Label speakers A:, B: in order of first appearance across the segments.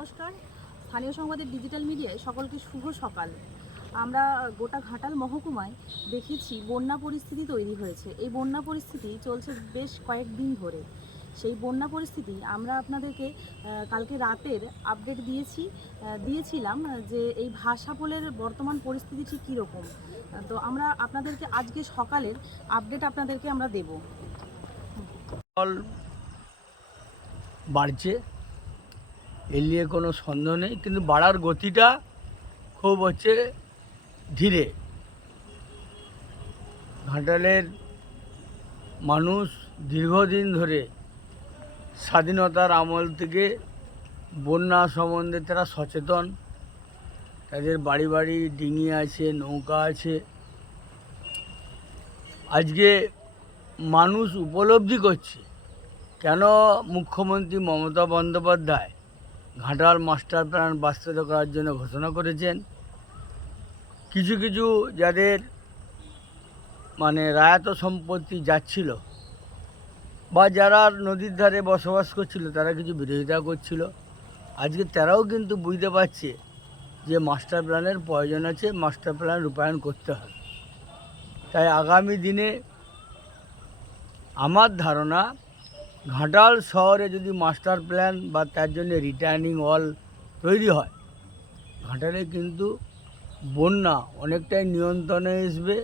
A: নমস্কার। স্থানীয় সংবাদের ডিজিটাল মিডিয়ায় সকলকে শুভ সকাল। আমরা গোটা ঘাটাল মহকুমায় দেখেছি বন্যা পরিস্থিতি তৈরি হয়েছে। এই বন্যা পরিস্থিতি চলছে বেশ কয়েকদিন ধরে। সেই বন্যা পরিস্থিতি আমরা আপনাদেরকে কালকে রাতের আপডেট দিয়েছি দিয়েছিলাম যে এই ভাষাপোলের বর্তমান পরিস্থিতি ঠিক কীরকম। তো আমরা আপনাদেরকে আজকে সকালের আপডেট আপনাদেরকে আমরা দেব।
B: বাড়ছে। এর নিয়ে কোনো সন্দেহ নেই, কিন্তু বাড়ার গতিটা খুব হচ্ছে ধীরে। ঘাটালের মানুষ দীর্ঘদিন ধরে স্বাধীনতার আমল থেকে বন্যা সম্বন্ধে তারা সচেতন। তাদের বাড়ি বাড়ি ডিঙি আছে, নৌকা আছে। আজকে মানুষ উপলব্ধি করছে, কেন মুখ্যমন্ত্রী মমতা বন্দ্যোপাধ্যায় ঘাটাল মাস্টার প্ল্যান বাস্তবায়িত করার জন্য ঘোষণা করেছেন। কিছু কিছু যাদের মানে রায়ত সম্পত্তি যাচ্ছিল বা যারা নদীর ধারে বসবাস করছিল, তারা কিছু বিরোধিতা করছিল। আজকে তারাও কিন্তু বুঝতে পারছে যে মাস্টার প্ল্যানের প্রয়োজন আছে, মাস্টার প্ল্যান রূপায়ণ করতে হবে। তাই আগামী দিনে আমার ধারণা ঘাটাল শহরে যদি মাস্টার প্ল্যান বা তার জন্য রিটার্নিং ওয়াল তৈরি হয়, ঘাটালে কিন্তু বন্যা অনেকটাই নিয়ন্ত্রণে আসবে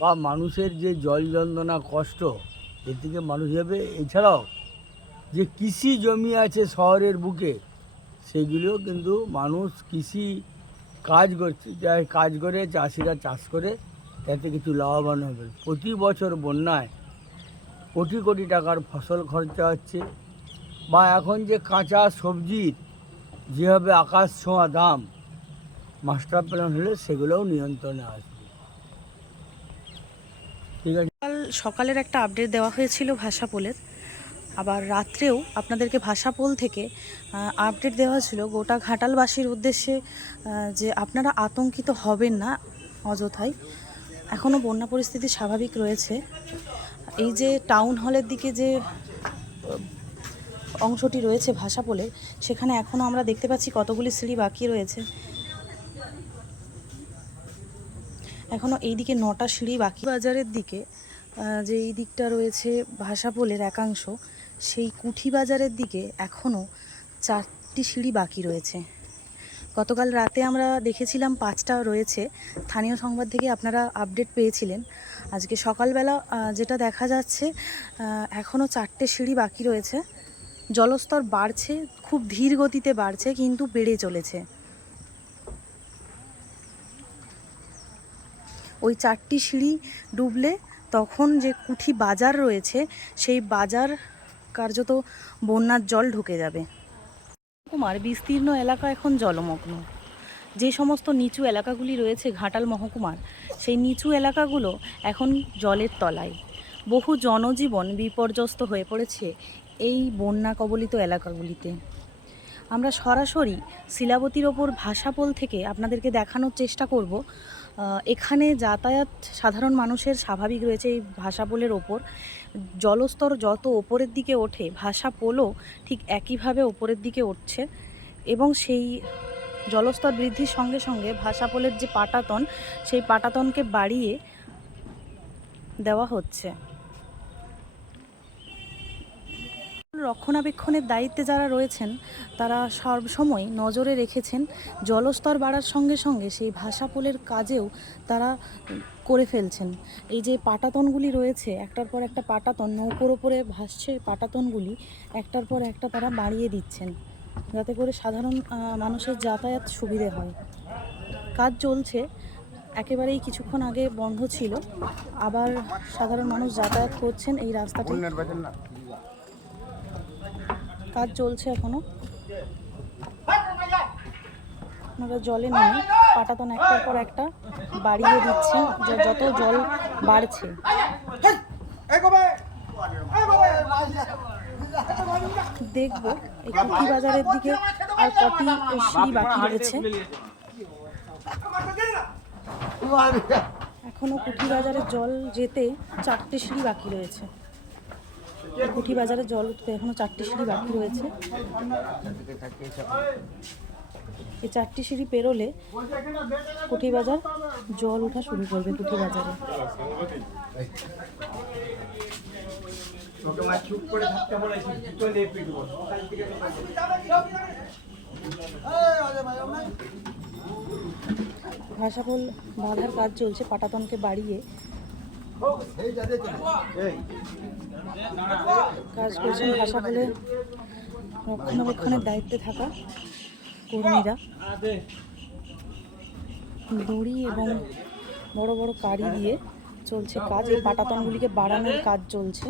B: বা মানুষের যে জল যন্ত্রণা কষ্ট, এর থেকে মানুষ যাবে। এছাড়াও যে কৃষি জমি আছে শহরের বুকে, সেগুলিও কিন্তু মানুষ কৃষি কাজ করছে কাজ করে, চাষিরা চাষ করে, তাতে কিছু লাভবান হবে। প্রতি বছর বন্যায় কোটি কোটি টাকার ফসল খরচা হচ্ছে। বা এখন যে কাঁচা সবজির যেভাবে আকাশ ছোঁয়া দাম মাস্টার প্ল্যান হলে সেগুলোও নিয়ন্ত্রণে আসবে। ঠিক আছে?
A: সকাল সকালের একটা আপডেট দেওয়া হয়েছিল ভাষাপোলের আবার রাত্রেও আপনাদেরকে ভাষাপোল থেকে আপডেট দেওয়া ছিল গোটা ঘাটালবাসীর উদ্দেশ্যে যে আপনারা আতঙ্কিত হবেন না অযথাই। এখনও বন্যা পরিস্থিতি স্বাভাবিক রয়েছে। এই যে টাউন হলের দিকে যে অংশটি রয়েছে ভাষাপোলের সেখানে এখনও আমরা দেখতে পাচ্ছি কতগুলি সিঁড়ি বাকি রয়েছে। এখনও এই দিকে নটা সিঁড়ি বাকি। বাজারের দিকে যে এই দিকটা রয়েছে ভাষাপোলের একাংশ, সেই কুঠি বাজারের দিকে এখনও চারটি সিঁড়ি বাকি রয়েছে। গতকাল রাতে আমরা দেখেছিলাম পাঁচটা রয়েছে। স্থানীয় সংবাদ থেকে আপনারা আপডেট পেয়েছিলেন। আজকে সকালবেলা যেটা দেখা যাচ্ছে এখনও চারটে সিঁড়ি বাকি রয়েছে। জলস্তর বাড়ছে, খুব ধীর গতিতে বাড়ছে, কিন্তু বেড়ে চলেছে। ওই চারটি সিঁড়ি ডুবলে তখন যে কুঠি বাজার রয়েছে, সেই বাজার কার্যত বন্যার জল ঢুকে যাবে। কুমার, বিস্তীর্ণ এলাকা এখন জলমগ্ন। যে সমস্ত নিচু এলাকাগুলি রয়েছে ঘাটাল মহকুমার, সেই নিচু এলাকাগুলো এখন জলের তলায়। বহু জনজীবন বিপর্যস্ত হয়ে পড়েছে এই বন্যা কবলিত এলাকাগুলিতে। আমরা সরাসরি শিলাবতীর ওপর ভাষাপোল থেকে আপনাদেরকে দেখানোর চেষ্টা করব। এখানে যাতায়াত সাধারণ মানুষের স্বাভাবিক রয়েছে এই ভাষাপোলের ওপর। জলস্তর যত ওপরের দিকে ওঠে, ভাষাপোলও ঠিক একইভাবে ওপরের দিকে উঠছে এবং সেই জলস্তর বৃদ্ধির সঙ্গে সঙ্গে ভাষাপোলের যে পাটাতন, সেই পাটাতনকে বাড়িয়ে দেওয়া হচ্ছে। রক্ষণাবেক্ষণের দায়িত্বে যারা রয়েছেন, তারা সবসময় নজরে রেখেছেন জলস্তর বাড়ার সঙ্গে সঙ্গে সেই ভাষাপোলের কাজেও তারা করে ফেলছেন। এই যে পাটাতনগুলি রয়েছে, একটার পর একটা পাটাতন, নৌকোর ওপরে ভাসছে পাটাতনগুলি, একটার পর একটা তারা বাড়িয়ে দিচ্ছেন। যাতে করে সাধারণ মানুষের যাতায়াত সুবিধে হয় কাজ চলছে একেবারেই কিছুক্ষণ আগে বন্ধ ছিল আবার সাধারণ মানুষ যাতায়াত করছেন এই রাস্তাটি কাজ চলছে এখনও আপনারা জলে নেমে পাটাতন একটার পর একটা বাড়িয়ে দিচ্ছেন য- যত জল বাড়ছে দেখব এই কুটি বাজারের দিকে আর কটি সিঁড়ি বাকি রয়েছে। এখনও কুটি বাজারে জল যেতে চারটে সিঁড়ি বাকি রয়েছে। কুঠি বাজারে জল উঠতে এখনও চারটে সিঁড়ি বাকি রয়েছে। এই চারটি সিঁড়ি পেরোলে কুঠি বাজার জল ওঠা শুরু করবে কুঠি বাজারে ভাষাপোল বাঁধার কাজ চলছে পাটাতনকে বাড়িয়ে কাজ করছেন ভাষাপোলে রক্ষণাবেক্ষণের দায়িত্বে থাকা কর্মীরা। দড়ি এবং বড় বড় কাড়ি দিয়ে চলছে কাজ। এই পাটাতনগুলিকে বাড়ানোর কাজ চলছে।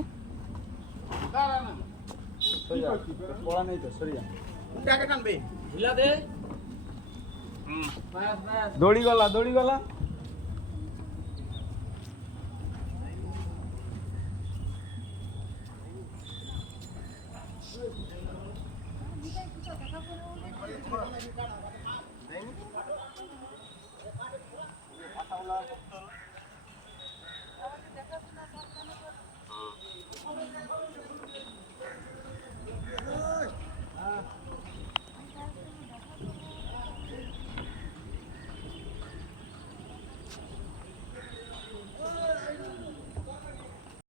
C: দড়ি গলা দড়ি গলা। দেখাশোনা